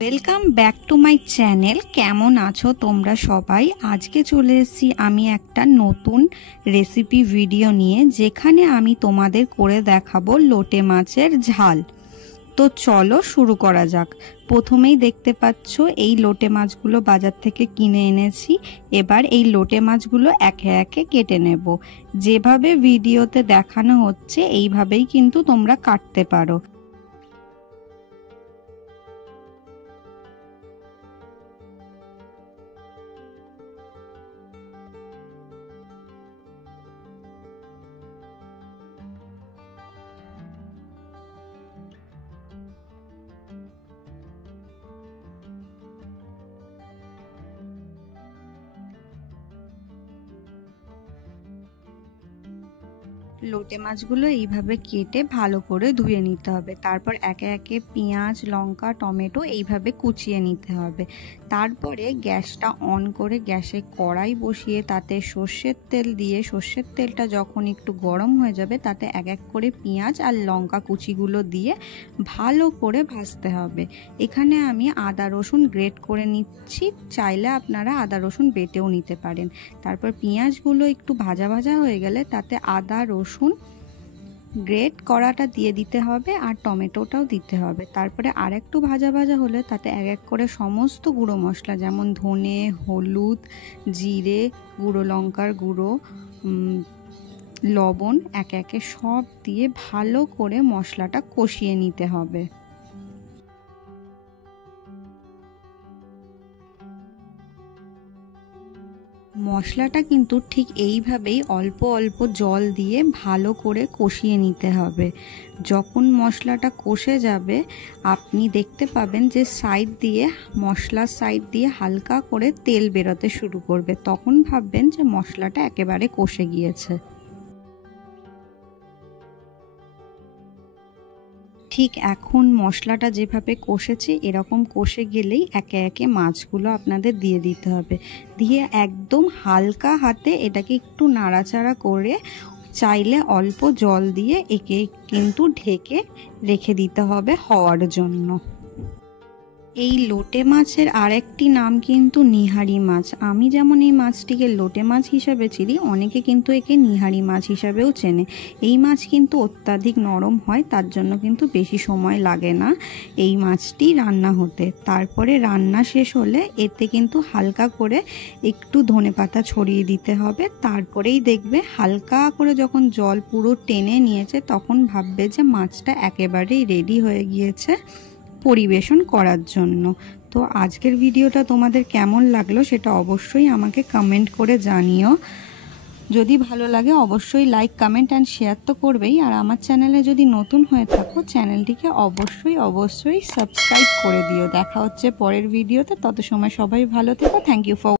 Welcome back to my channel. কেমন আছো তোমরা সবাই? আজকে চলে এসেছি আমি একটা নতুন রেসিপি ভিডিও নিয়ে, যেখানে আমি তোমাদের করে দেখাবো লোটে মাছের ঝাল। তো চলো শুরু করা যাক। প্রথমেই দেখতে পাচ্ছ এই লোটে মাছগুলো বাজার থেকে কিনে এনেছি। এবার এই লোটে মাছগুলো একে একে কেটে নেব। যেভাবে ভিডিওতে দেখানো হচ্ছে এইভাবেই কিন্তু তোমরা কাটতে পারো। লোটে মাছগুলো এইভাবে কেটে ভালো করে ধুয়ে নিতে হবে। তারপর একে একে পেঁয়াজ, লঙ্কা, টমেটো এইভাবে কুচিয়ে নিতে হবে। তারপরে গ্যাসটা অন করে গ্যাসে কড়াই বসিয়ে তাতে সর্ষের তেল দিয়ে সর্ষের তেলটা যখন একটু গরম হয়ে যাবে তাতে এক এক করে পেঁয়াজ আর লঙ্কা কুচিগুলো দিয়ে ভালো করে ভাজতে হবে। এখানে আমি আদা রসুন গ্রেট করে নিচ্ছি, চাইলে আপনারা আদা রসুন বেটেও নিতে পারেন। তারপর পেঁয়াজগুলো একটু ভাজা ভাজা হয়ে গেলে তাতে আদা রসুন গ্রেট করাটা দিয়ে দিতে হবে আর টমেটোটাও দিতে হবে। তারপরে আর একটু ভাজা ভাজা হলে তাতে এক এক করে সমস্ত গুঁড়ো মশলা যেমন ধনে, হলুদ, জিরে, গুঁড়ো লঙ্কার গুঁড়ো, লবণ একে একে সব দিয়ে ভালো করে মশলাটা কষিয়ে নিতে হবে। মশলাটা কিন্তু ঠিক এইভাবেই অল্প অল্প জল দিয়ে ভালো করে কষিয়ে নিতে হবে। যখন মশলাটা কষে যাবে আপনি দেখতে পাবেন যে মশলার সাইড দিয়ে হালকা করে তেল বেরোতে শুরু করবে, তখন ভাববেন যে মশলাটা একেবারে কষে গিয়েছে। ঠিক এখন মশলাটা যেভাবে কষেছে এরকম কষে গেলেই একে একে মাছগুলো আপনাদের দিয়ে দিতে হবে। দিয়ে একদম হালকা হাতে এটাকে একটু নাড়াচাড়া করে চাইলে অল্প জল দিয়ে একে কিন্তু ঢেকে রেখে দিতে হবে হওয়ার জন্য। এই লোটে মাছের আরেকটি নাম কিন্তু নিহারি মাছ। আমি যেমন এই মাছটিকে লোটে মাছ হিসাবে চিনি, অনেকে কিন্তু একে নিহারি মাছ হিসাবেও চেনে। এই মাছ কিন্তু অত্যাধিক নরম হয়, তার জন্য কিন্তু বেশি সময় লাগে না এই মাছটি রান্না হতে। তারপরে রান্না শেষ হলে এতে কিন্তু হালকা করে একটু ধনেপাতা ছড়িয়ে দিতে হবে। তারপরেই দেখবে হালকা করে যখন জল পুরো টেনে নিয়েছে তখন ভাববে যে মাছটা একেবারেই রেডি হয়ে গিয়েছে পরিবেশন করার জন্য। তো আজকের ভিডিওটা তোমাদের কেমন লাগলো সেটা অবশ্যই আমাকে কমেন্ট করে জানিও। যদি ভালো লাগে অবশ্যই লাইক, কমেন্ট অ্যান্ড শেয়ার তো করবেই। আর আমার চ্যানেলে যদি নতুন হয়ে থাকো চ্যানেলটিকে অবশ্যই সাবস্ক্রাইব করে দিও। দেখা হচ্ছে পরের ভিডিওতে, তত সময় সবাই ভালো থেকো। Thank you for